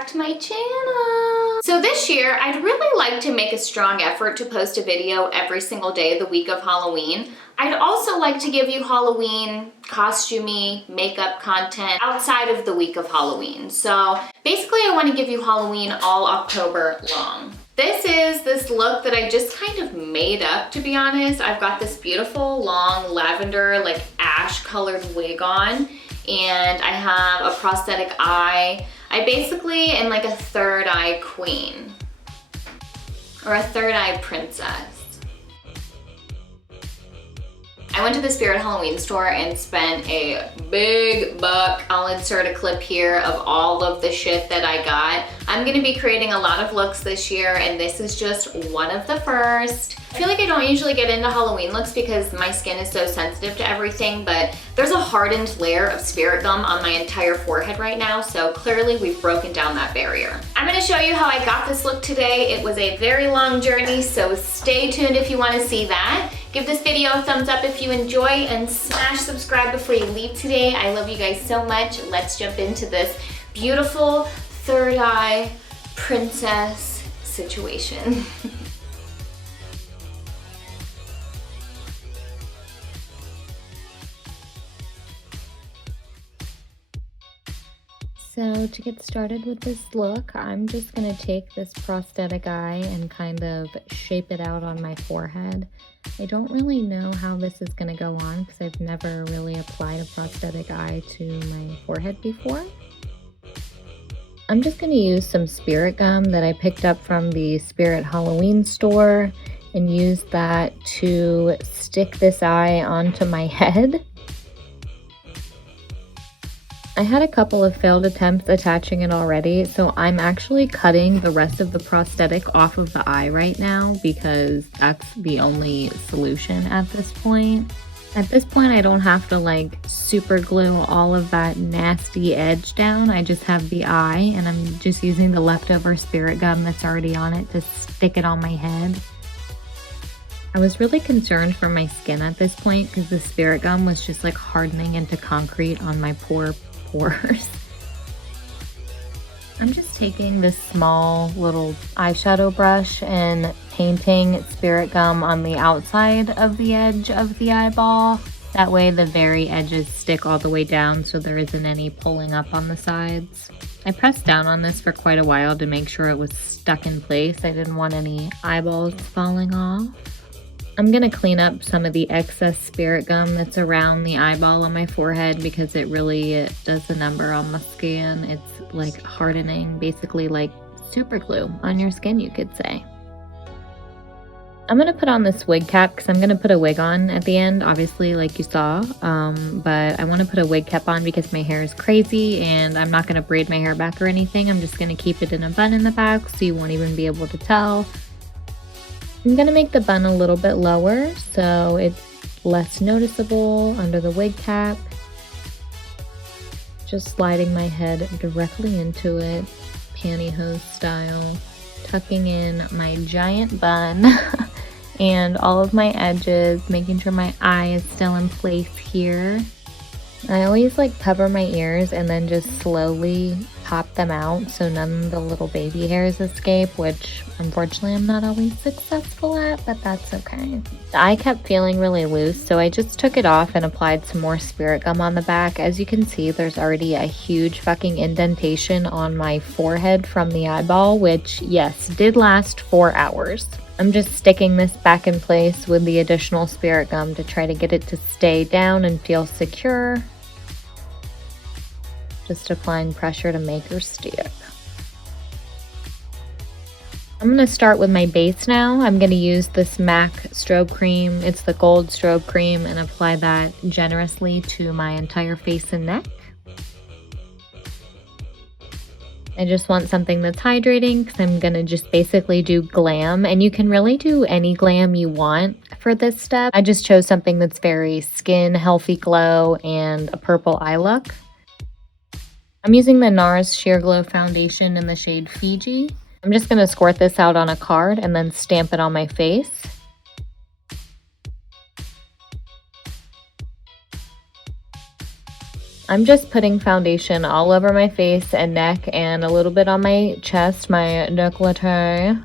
back to my channel. So this year, I'd really like to make a strong effort to post a video every single day the week of Halloween. I'd also like to give you Halloween costumey makeup content outside of the week of Halloween. So basically I want to give you Halloween all October long. This is this look that I just kind of made up, to be honest. I've got this beautiful long lavender like ash colored wig on, and I have a prosthetic eye. I basically am like a third eye queen or a third eye princess. I went to the Spirit Halloween store and spent a big buck. I'll insert a clip here of all of the shit that I got. I'm gonna be creating a lot of looks this year, and this is just one of the first. I feel like I don't usually get into Halloween looks because my skin is so sensitive to everything, but there's a hardened layer of spirit gum on my entire forehead right now, so clearly we've broken down that barrier. I'm gonna show you how I got this look today. It was a very long journey, so stay tuned if you wanna see that. Give this video a thumbs up if you enjoy, and smash subscribe before you leave today. I love you guys so much. Let's jump into this beautiful third eye princess situation. So to get started with this look, I'm just gonna take this prosthetic eye and kind of shape it out on my forehead. I don't really know how this is gonna go on because I've never really applied a prosthetic eye to my forehead before. I'm just gonna use some spirit gum that I picked up from the Spirit Halloween store and use that to stick this eye onto my head. I had a couple of failed attempts attaching it already, so I'm actually cutting the rest of the prosthetic off of the eye right now because that's the only solution at this point. At this point, I don't have to like super glue all of that nasty edge down. I just have the eye, and I'm just using the leftover spirit gum that's already on it to stick it on my head. I was really concerned for my skin at this point because the spirit gum was just like hardening into concrete on my poor pores. I'm just taking this small little eyeshadow brush and painting spirit gum on the outside of the edge of the eyeball. That way the very edges stick all the way down so there isn't any pulling up on the sides. I pressed down on this for quite a while to make sure it was stuck in place. I didn't want any eyeballs falling off. I'm gonna clean up some of the excess spirit gum that's around the eyeball on my forehead because it really does a number on the skin. It's like hardening, basically like super glue on your skin, you could say. I'm gonna put on this wig cap because I'm gonna put a wig on at the end, obviously, like you saw. But I want to put a wig cap on because my hair is crazy and I'm not gonna braid my hair back or anything. I'm just gonna keep it in a bun in the back so you won't even be able to tell. I'm gonna make the bun a little bit lower so it's less noticeable under the wig cap. Just sliding my head directly into it, pantyhose style, tucking in my giant bun and all of my edges, making sure my eye is still in place here. I always like cover my ears and then just slowly pop them out so none of the little baby hairs escape, which unfortunately I'm not always successful at, but that's okay. The eye kept feeling really loose, so I just took it off and applied some more spirit gum on the back. As you can see, there's already a huge fucking indentation on my forehead from the eyeball, which yes, did last 4 hours. I'm just sticking this back in place with the additional spirit gum to try to get it to stay down and feel secure. Just applying pressure to make her stick. I'm going to start with my base now. I'm going to use this MAC strobe cream. It's the gold strobe cream, and apply that generously to my entire face and neck. I just want something that's hydrating because I'm going to just basically do glam, and you can really do any glam you want for this step. I just chose something that's very skin healthy glow and a purple eye look. I'm using the NARS Sheer Glow Foundation in the shade Fiji. I'm just going to squirt this out on a card and then stamp it on my face. I'm just putting foundation all over my face and neck and a little bit on my chest, my décolleté.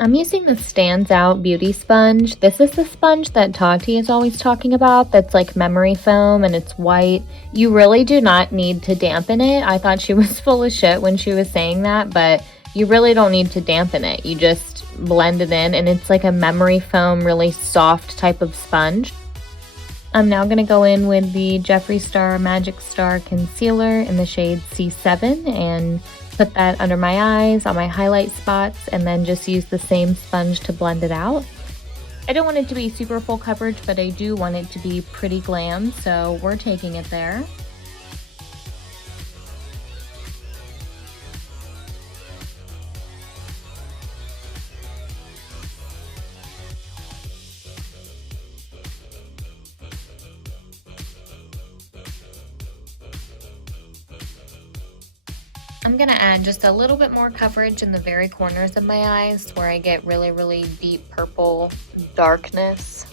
I'm using the Stands Out Beauty Sponge. This is the sponge that Tati is always talking about that's like memory foam and it's white. You really do not need to dampen it. I thought she was full of shit when she was saying that, but you really don't need to dampen it. You just blend it in and it's like a memory foam, really soft type of sponge. I'm now going to go in with the Jeffree Star Magic Star Concealer in the shade C7 and put that under my eyes, on my highlight spots, and then just use the same sponge to blend it out. I don't want it to be super full coverage, but I do want it to be pretty glam, so we're taking it there. I'm gonna add just a little bit more coverage in the very corners of my eyes where I get really, really deep purple darkness.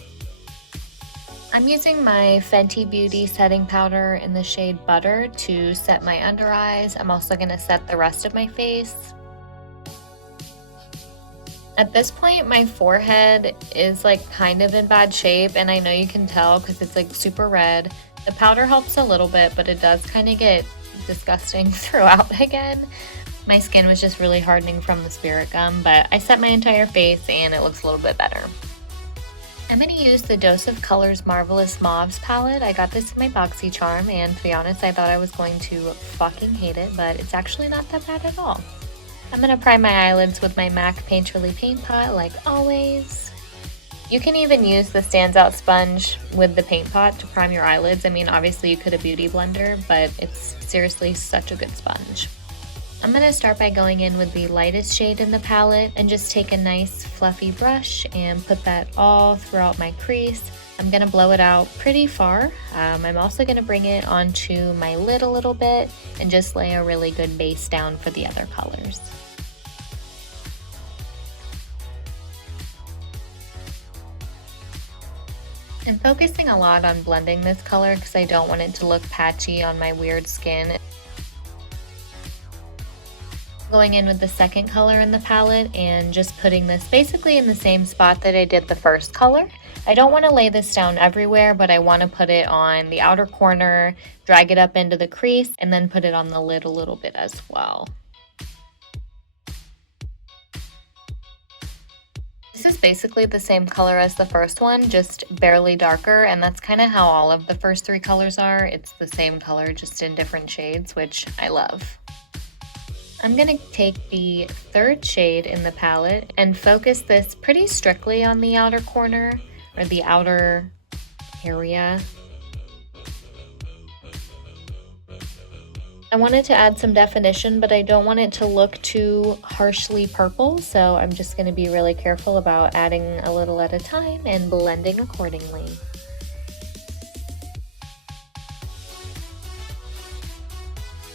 I'm using my Fenty Beauty setting powder in the shade Butter to set my under eyes. I'm also gonna set the rest of my face. At this point, my forehead is like kind of in bad shape, and I know you can tell because it's like super red. The powder helps a little bit, but it does kind of get disgusting throughout again. My skin was just really hardening from the spirit gum, but I set my entire face and it looks a little bit better. I'm going to use the Dose of Colors Marvelous Mauves palette. I got this in my BoxyCharm, and to be honest, I thought I was going to fucking hate it, but it's actually not that bad at all. I'm going to prime my eyelids with my MAC Painterly Paint Pot, like always. You can even use the Stands Out sponge with the paint pot to prime your eyelids. I mean, obviously you could a beauty blender, but it's seriously such a good sponge. I'm going to start by going in with the lightest shade in the palette and just take a nice fluffy brush and put that all throughout my crease. I'm going to blow it out pretty far. I'm also going to bring it onto my lid a little bit and just lay a really good base down for the other colors. I'm focusing a lot on blending this color because I don't want it to look patchy on my weird skin. Going in with the second color in the palette and just putting this basically in the same spot that I did the first color. I don't want to lay this down everywhere, but I want to put it on the outer corner, drag it up into the crease, and then put it on the lid a little bit as well. This is basically the same color as the first one, just barely darker, and that's kind of how all of the first three colors are. It's the same color, just in different shades, which I love. I'm going to take the third shade in the palette and focus this pretty strictly on the outer corner, or the outer area. I wanted to add some definition, but I don't want it to look too harshly purple, so I'm just going to be really careful about adding a little at a time and blending accordingly.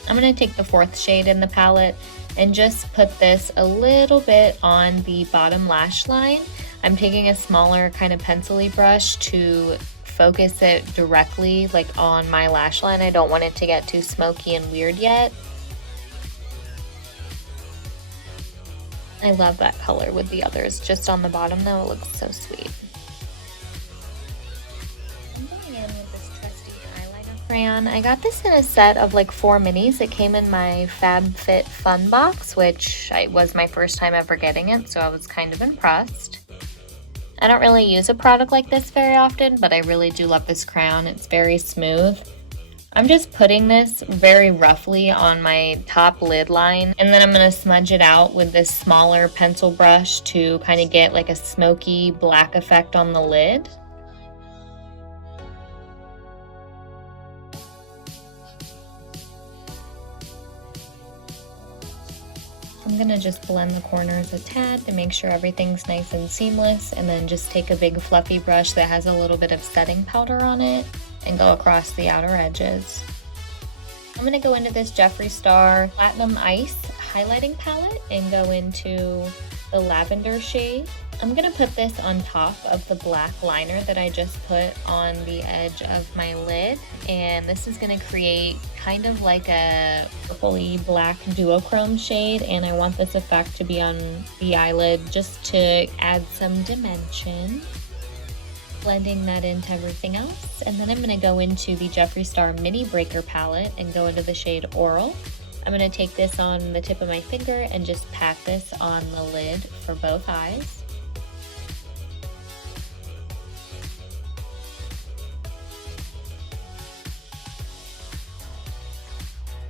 I'm going to take the fourth shade in the palette and just put this a little bit on the bottom lash line. I'm taking a smaller kind of pencil-y brush to focus it directly like on my lash line. I don't want it to get too smoky and weird yet. I love that color with the others. Just on the bottom though, it looks so sweet. I'm going in with this Trestique eyeliner crayon. I got this in a set of like 4 minis. It came in my FabFitFun box, which was my first time ever getting it, so I was kind of impressed. I don't really use a product like this very often, but I really do love this crayon. It's very smooth. I'm just putting this very roughly on my top lid line, and then I'm going to smudge it out with this smaller pencil brush to kind of get like a smoky black effect on the lid. I'm going to just blend the corners a tad to make sure everything's nice and seamless, and then just take a big fluffy brush that has a little bit of setting powder on it and go across the outer edges. I'm going to go into this Jeffree Star Platinum Ice highlighting palette and go into the Lavender shade I'm gonna put this on top of the black liner that I just put on the edge of my lid, and this is gonna create kind of like a purpley black duochrome shade, and I want this effect to be on the eyelid just to add some dimension. Blending that into everything else, and then I'm going to go into the Jeffree Star Mini Breaker palette and go into the shade Arual. I'm going to take this on the tip of my finger and just pat this on the lid for both eyes.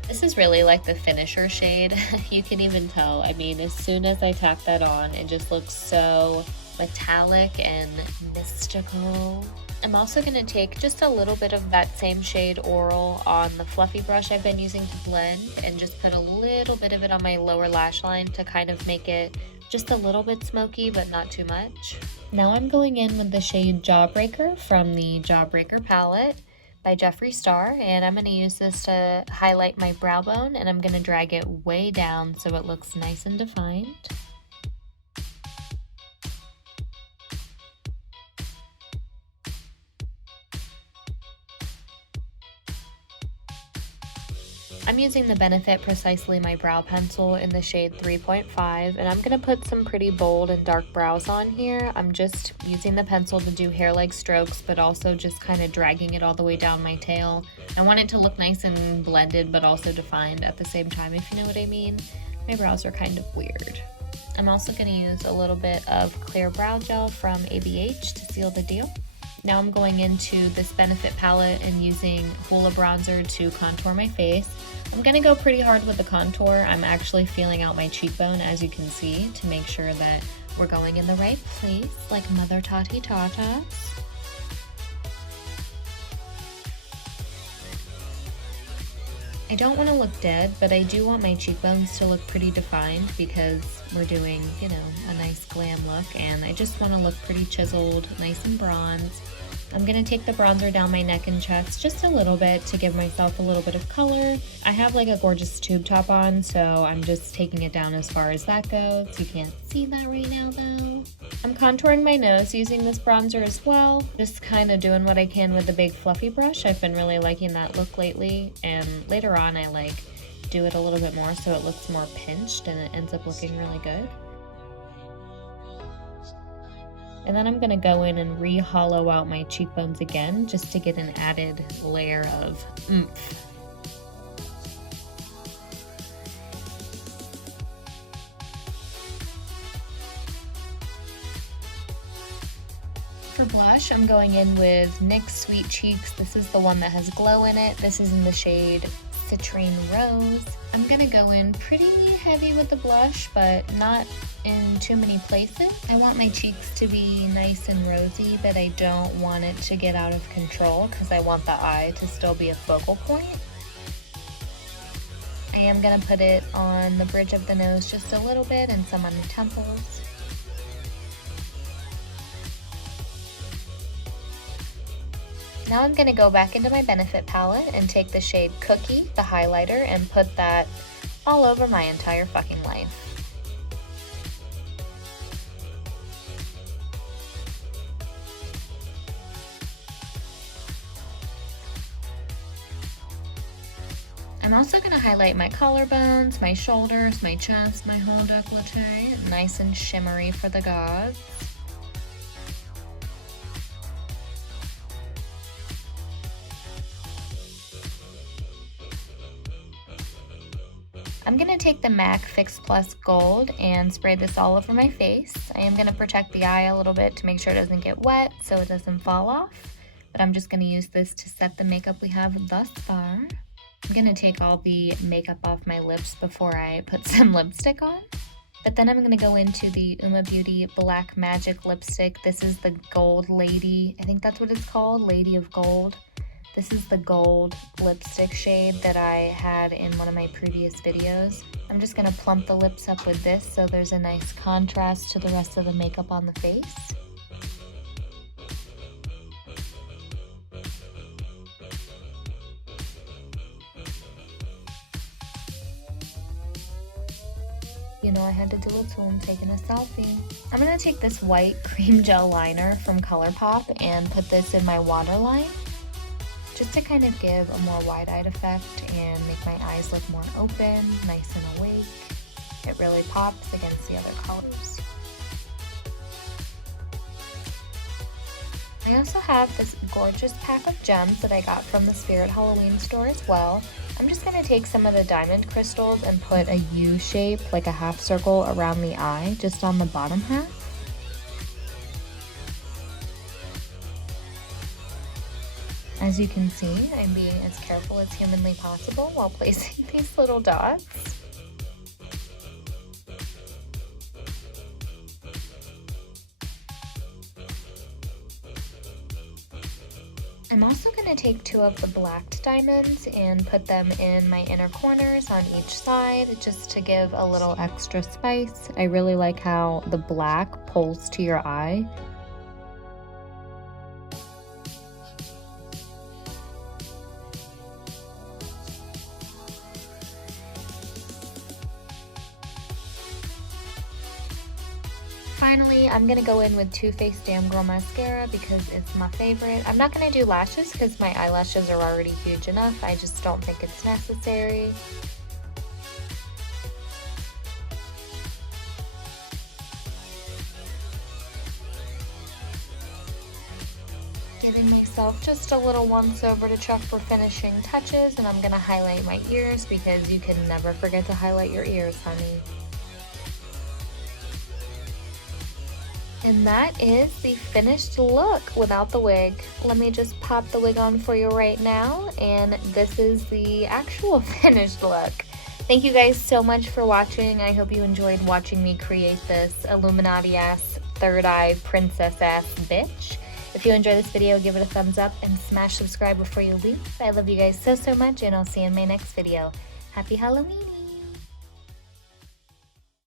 This is really like the finisher shade. You can even tell. I mean, as soon as I tap that on, it just looks so metallic and mystical. I'm also going to take just a little bit of that same shade Arual on the fluffy brush I've been using to blend and just put a little bit of it on my lower lash line to kind of make it just a little bit smoky but not too much. Now I'm going in with the shade Jawbreaker from the Jawbreaker palette by Jeffree Star, and I'm going to use this to highlight my brow bone, and I'm going to drag it way down so it looks nice and defined. I'm using the Benefit Precisely My Brow Pencil in the shade 3.5, and I'm going to put some pretty bold and dark brows on here. I'm just using the pencil to do hair-like strokes, but also just kind of dragging it all the way down my tail. I want it to look nice and blended, but also defined at the same time, if you know what I mean. My brows are kind of weird. I'm also going to use a little bit of clear brow gel from ABH to seal the deal. Now I'm going into this Benefit palette and using Hoola bronzer to contour my face. I'm going to go pretty hard with the contour. I'm actually feeling out my cheekbone, as you can see, to make sure that we're going in the right place, like Mother Tati Tatas. I don't want to look dead, but I do want my cheekbones to look pretty defined because we're doing, you know, a nice glam look, and I just want to look pretty chiseled, nice and bronzed. I'm going to take the bronzer down my neck and chest just a little bit to give myself a little bit of color. I have like a gorgeous tube top on, so I'm just taking it down as far as that goes. You can't see that right now though. I'm contouring my nose using this bronzer as well. Just kind of doing what I can with the big fluffy brush. I've been really liking that look lately, and later on I like do it a little bit more so it looks more pinched and it ends up looking really good. And then I'm going to go in and re-hollow out my cheekbones again just to get an added layer of oomph. For blush, I'm going in with NYX Sweet Cheeks. This is the one that has glow in it. This is in the shade Citrine Rose. I'm going to go in pretty heavy with the blush, but not in too many places. I want my cheeks to be nice and rosy, but I don't want it to get out of control because I want the eye to still be a focal point. I am going to put it on the bridge of the nose just a little bit and some on the temples. Now I'm going to go back into my Benefit palette and take the shade Cookie, the highlighter, and put that all over my entire fucking life. I'm also going to highlight my collarbones, my shoulders, my chest, my whole décolleté, nice and shimmery for the gods. I'm going to take the MAC Fix Plus Gold and spray this all over my face. I am going to protect the eye a little bit to make sure it doesn't get wet so it doesn't fall off. But I'm just going to use this to set the makeup we have thus far. I'm going to take all the makeup off my lips before I put some lipstick on. But then I'm going to go into the Uoma Beauty Black Magic Lipstick. This is the Gold Lady. I think that's what it's called, Lady of Gold. This is the gold lipstick shade that I had in one of my previous videos. I'm just going to plump the lips up with this so there's a nice contrast to the rest of the makeup on the face. You know I had to do it, so I'm taking a selfie. I'm going to take this white cream gel liner from Colourpop and put this in my waterline, just to kind of give a more wide-eyed effect and make my eyes look more open, nice and awake. It really pops against the other colors. I also have this gorgeous pack of gems that I got from the Spirit Halloween store as well. I'm just going to take some of the diamond crystals and put a U shape, like a half circle, around the eye, just on the bottom half. As you can see, I'm being as careful as humanly possible while placing these little dots. I'm also going to take 2 of the blacked diamonds and put them in my inner corners on each side, just to give a little extra spice. I really like how the black pulls to your eye. Finally, I'm going to go in with Too Faced Damn Girl Mascara because it's my favorite. I'm not going to do lashes because my eyelashes are already huge enough. I just don't think it's necessary. Giving myself just a little once over to check for finishing touches, and I'm going to highlight my ears because you can never forget to highlight your ears, honey. And that is the finished look without the wig. Let me just pop the wig on for you right now, and this is the actual finished look. Thank you guys so much for watching. I hope you enjoyed watching me create this Illuminati-ass, third eye, princess-ass bitch. If you enjoyed this video, give it a thumbs up and smash subscribe before you leave. I love you guys so much, and I'll see you in my next video. Happy Halloween!